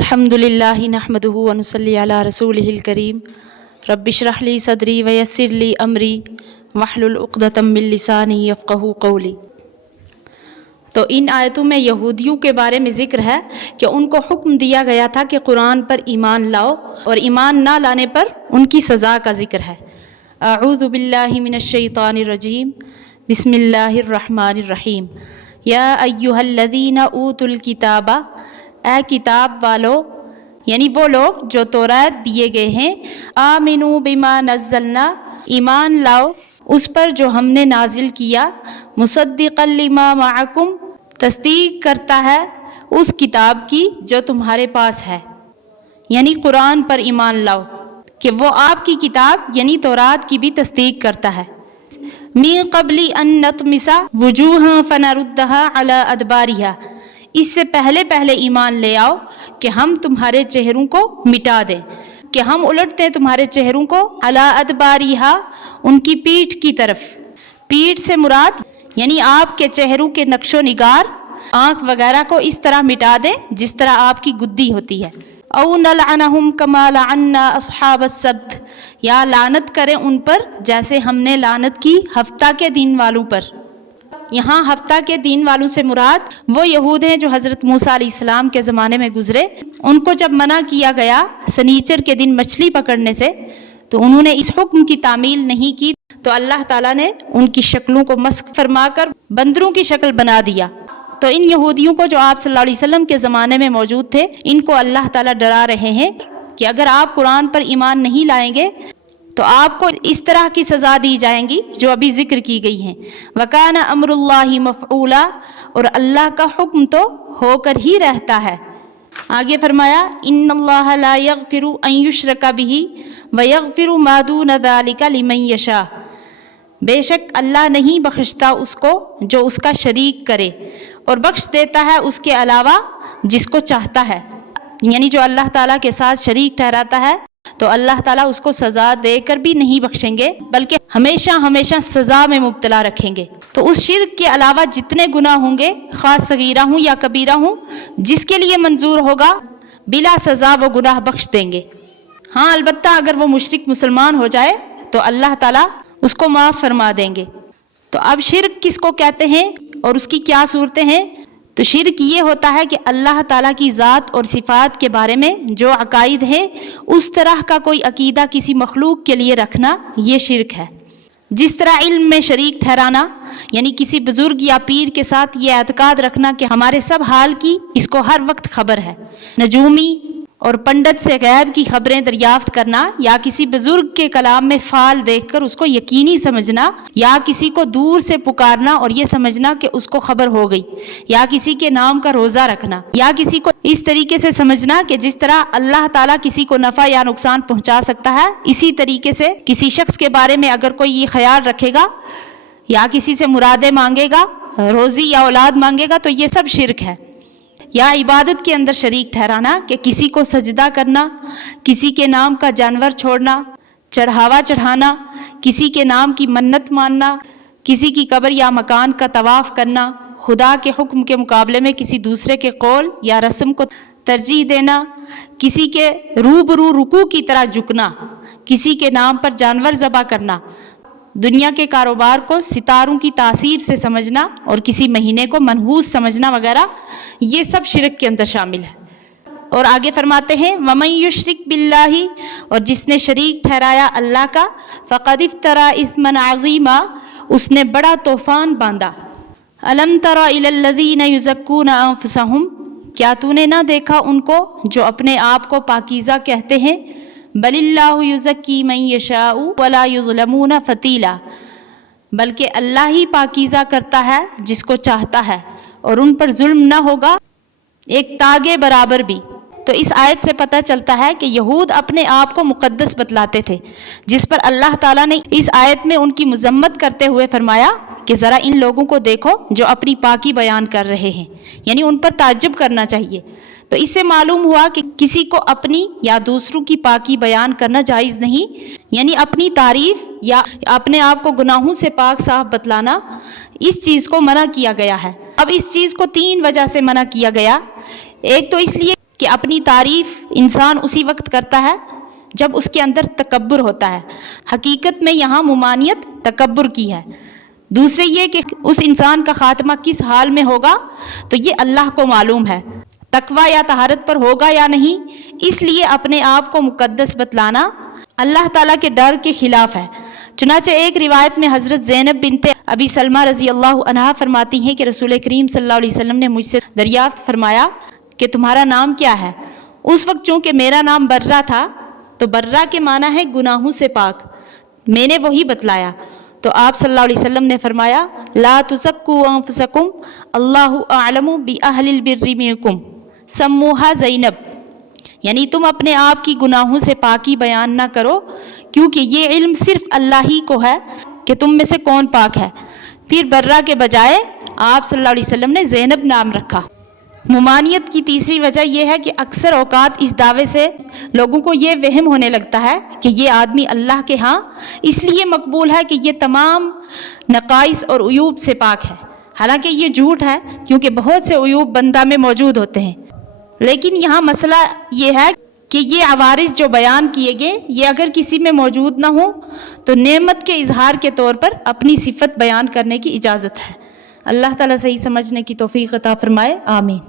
الحمدللہ نحمدہ ونصلی علی رسولہ الکریم رب اشرح لی صدری ویسر لی امری واحلل عقدۃ من لسانی یفقہوا قولی۔ تو ان آیتوں میں یہودیوں کے بارے میں ذکر ہے کہ ان کو حکم دیا گیا تھا کہ قرآن پر ایمان لاؤ، اور ایمان نہ لانے پر ان کی سزا کا ذکر ہے۔ اعوذ باللہ من الشیطان الرجیم، بسم اللہ الرحمن الرحیم۔ یا ایھا الذین اوتوا الکتاب، اے کتاب والو، یعنی وہ لوگ جو تورات دیے گئے ہیں، آمنوا بما نزلنا، ایمان لاؤ اس پر جو ہم نے نازل کیا، مصدقا لما معکم، تصدیق کرتا ہے اس کتاب کی جو تمہارے پاس ہے، یعنی قرآن پر ایمان لاؤ کہ وہ آپ کی کتاب یعنی تورات کی بھی تصدیق کرتا ہے۔ من قبل ان نطمس وجوہا فنردھا علی ادبارہا، اس سے پہلے ایمان لے آؤ کہ ہم تمہارے چہروں کو مٹا دیں، کہ ہم الٹ دیں تمہارے چہروں کو، علی ادبارہا، ان کی پیٹھ کی طرف۔ پیٹھ سے مراد یعنی آپ کے چہروں کے نقش و نگار، آنکھ وغیرہ کو اس طرح مٹا دیں جس طرح آپ کی گدی ہوتی ہے۔ او نلعنہم کما لعنا اصحاب السبت، یا لعنت کریں ان پر جیسے ہم نے لعنت کی ہفتہ کے دن والوں پر۔ یہاں ہفتہ کے دن والوں سے مراد وہ یہود ہیں جو حضرت موسیٰ علیہ السلام کے زمانے میں گزرے۔ ان کو جب منع کیا گیا سنیچر کے دن مچھلی پکڑنے سے، تو انہوں نے اس حکم کی تعمیل نہیں کی، تو اللہ تعالیٰ نے ان کی شکلوں کو مسخ فرما کر بندروں کی شکل بنا دیا۔ تو ان یہودیوں کو جو آپ صلی اللہ علیہ وسلم کے زمانے میں موجود تھے، ان کو اللہ تعالیٰ ڈرا رہے ہیں کہ اگر آپ قرآن پر ایمان نہیں لائیں گے تو آپ کو اس طرح کی سزا دی جائیں گی جو ابھی ذکر کی گئی ہیں۔ وَكَانَ أَمْرُ اللَّهِ مَفْعُولًا، اور اللہ کا حکم تو ہو کر ہی رہتا ہے۔ آگے فرمایا إِنَّ اللَّهَ لَا يَغْفِرُ أَن يُشْرَكَ بِهِ وَيَغْفِرُ مَا دُونَ ذَلِكَ لِمَن يَشَاءُ، بے شک اللہ نہیں بخشتا اس کو جو اس کا شریک کرے، اور بخش دیتا ہے اس کے علاوہ جس کو چاہتا ہے، یعنی جو اللہ تعالیٰ کے ساتھ شریک ٹھہراتا ہے تو اللہ تعالیٰ اس کو سزا دے کر بھی نہیں بخشیں گے، بلکہ ہمیشہ سزا میں مبتلا رکھیں گے۔ تو اس شرک کے علاوہ جتنے گناہ ہوں گے، خواہ صغیرہ ہوں یا کبیرہ ہوں، جس کے لیے منظور ہوگا بلا سزا وہ گناہ بخش دیں گے۔ ہاں البتہ اگر وہ مشرک مسلمان ہو جائے تو اللہ تعالیٰ اس کو معاف فرما دیں گے۔ تو اب شرک کس کو کہتے ہیں اور اس کی کیا صورتیں ہیں؟ تو شرک یہ ہوتا ہے کہ اللہ تعالیٰ کی ذات اور صفات کے بارے میں جو عقائد ہیں، اس طرح کا کوئی عقیدہ کسی مخلوق کے لیے رکھنا، یہ شرک ہے۔ جس طرح علم میں شریک ٹھہرانا، یعنی کسی بزرگ یا پیر کے ساتھ یہ اعتقاد رکھنا کہ ہمارے سب حال کی اس کو ہر وقت خبر ہے۔ نجومی اور پنڈت سے غیب کی خبریں دریافت کرنا، یا کسی بزرگ کے کلام میں فعال دیکھ کر اس کو یقینی سمجھنا، یا کسی کو دور سے پکارنا اور یہ سمجھنا کہ اس کو خبر ہو گئی، یا کسی کے نام کا روزہ رکھنا، یا کسی کو اس طریقے سے سمجھنا کہ جس طرح اللہ تعالیٰ کسی کو نفع یا نقصان پہنچا سکتا ہے، اسی طریقے سے کسی شخص کے بارے میں اگر کوئی یہ خیال رکھے گا یا کسی سے مرادیں مانگے گا، روزی یا اولاد مانگے گا، تو یہ سب شرک ہے۔ یا عبادت کے اندر شریک ٹھہرانا کہ کسی کو سجدہ کرنا، کسی کے نام کا جانور چھوڑنا، چڑھاوا چڑھانا، کسی کے نام کی منت ماننا، کسی کی قبر یا مکان کا طواف کرنا، خدا کے حکم کے مقابلے میں کسی دوسرے کے قول یا رسم کو ترجیح دینا، کسی کے روبرو رکوع کی طرح جھکنا، کسی کے نام پر جانور ذبح کرنا، دنیا کے کاروبار کو ستاروں کی تاثیر سے سمجھنا اور کسی مہینے کو منحوس سمجھنا وغیرہ، یہ سب شرک کے اندر شامل ہے۔ اور آگے فرماتے ہیں وَمَن يُشْرِكْ بِاللَّهِ، اور جس نے شریک ٹھہرایا اللہ کا، فَقَدِ افْتَرَىٰ إِثْمًا عَظِيمًا، اس نے بڑا طوفان باندھا۔ أَلَمْ تَرَ إِلَى الَّذِينَ يُزَكُّونَ أَنفُسَهُمْ، کیا تو نے نہ دیکھا ان کو جو اپنے آپ کو پاکیزہ کہتے ہیں؟ بل اللہ یزکی من یشاء ولا یظلمون فتیلا، بلکہ اللہ ہی پاکیزہ کرتا ہے جس کو چاہتا ہے، اور ان پر ظلم نہ ہوگا ایک تاگے برابر بھی۔ تو اس آیت سے پتہ چلتا ہے کہ یہود اپنے آپ کو مقدس بتلاتے تھے، جس پر اللہ تعالیٰ نے اس آیت میں ان کی مذمت کرتے ہوئے فرمایا کہ ذرا ان لوگوں کو دیکھو جو اپنی پاکی بیان کر رہے ہیں، یعنی ان پر تعجب کرنا چاہیے۔ تو اس سے معلوم ہوا کہ کسی کو اپنی یا دوسروں کی پاکی بیان کرنا جائز نہیں، یعنی اپنی تعریف یا اپنے آپ کو گناہوں سے پاک صاف بتلانا، اس چیز کو منع کیا گیا ہے۔ اب اس چیز کو 3 وجہ سے منع کیا گیا۔ ایک تو اس لیے کہ اپنی تعریف انسان اسی وقت کرتا ہے جب اس کے اندر تکبر ہوتا ہے۔ حقیقت میں یہاں ممانعت تکبر کی ہے۔ دوسرے یہ کہ اس انسان کا خاتمہ کس حال میں ہوگا تو یہ اللہ کو معلوم ہے، تقوی یا طہارت پر ہوگا یا نہیں، اس لیے اپنے آپ کو مقدس بتلانا اللہ تعالیٰ کے ڈر کے خلاف ہے۔ چنانچہ ایک روایت میں حضرت زینب بنت ابی سلمہ رضی اللہ عنہا فرماتی ہیں کہ رسول کریم صلی اللہ علیہ وسلم نے مجھ سے دریافت فرمایا کہ تمہارا نام کیا ہے؟ اس وقت چونکہ میرا نام برہ تھا تو برہ کے معنی ہے گناہوں سے پاک، میں نے وہی بتلایا تو آپ صلی اللہ علیہ وسلم نے فرمایا لا تزکوا انفسکم اللہ اعلم باہل البر منکم سموہا زینب، یعنی تم اپنے آپ کی گناہوں سے پاکی بیان نہ کرو کیونکہ یہ علم صرف اللہ ہی کو ہے کہ تم میں سے کون پاک ہے۔ پھر برہ کے بجائے آپ صلی اللہ علیہ وسلم نے زینب نام رکھا۔ ممانعت کی تیسری وجہ یہ ہے کہ اکثر اوقات اس دعوے سے لوگوں کو یہ وہم ہونے لگتا ہے کہ یہ آدمی اللہ کے ہاں اس لیے مقبول ہے کہ یہ تمام نقائص اور عیوب سے پاک ہے، حالانکہ یہ جھوٹ ہے کیونکہ بہت سے عیوب بندہ میں موجود ہوتے ہیں۔ لیکن یہاں مسئلہ یہ ہے کہ یہ عوارض جو بیان کیے گئے یہ اگر کسی میں موجود نہ ہوں تو نعمت کے اظہار کے طور پر اپنی صفت بیان کرنے کی اجازت ہے۔ اللہ تعالیٰ صحیح سمجھنے کی توفیق عطا فرمائے، آمین۔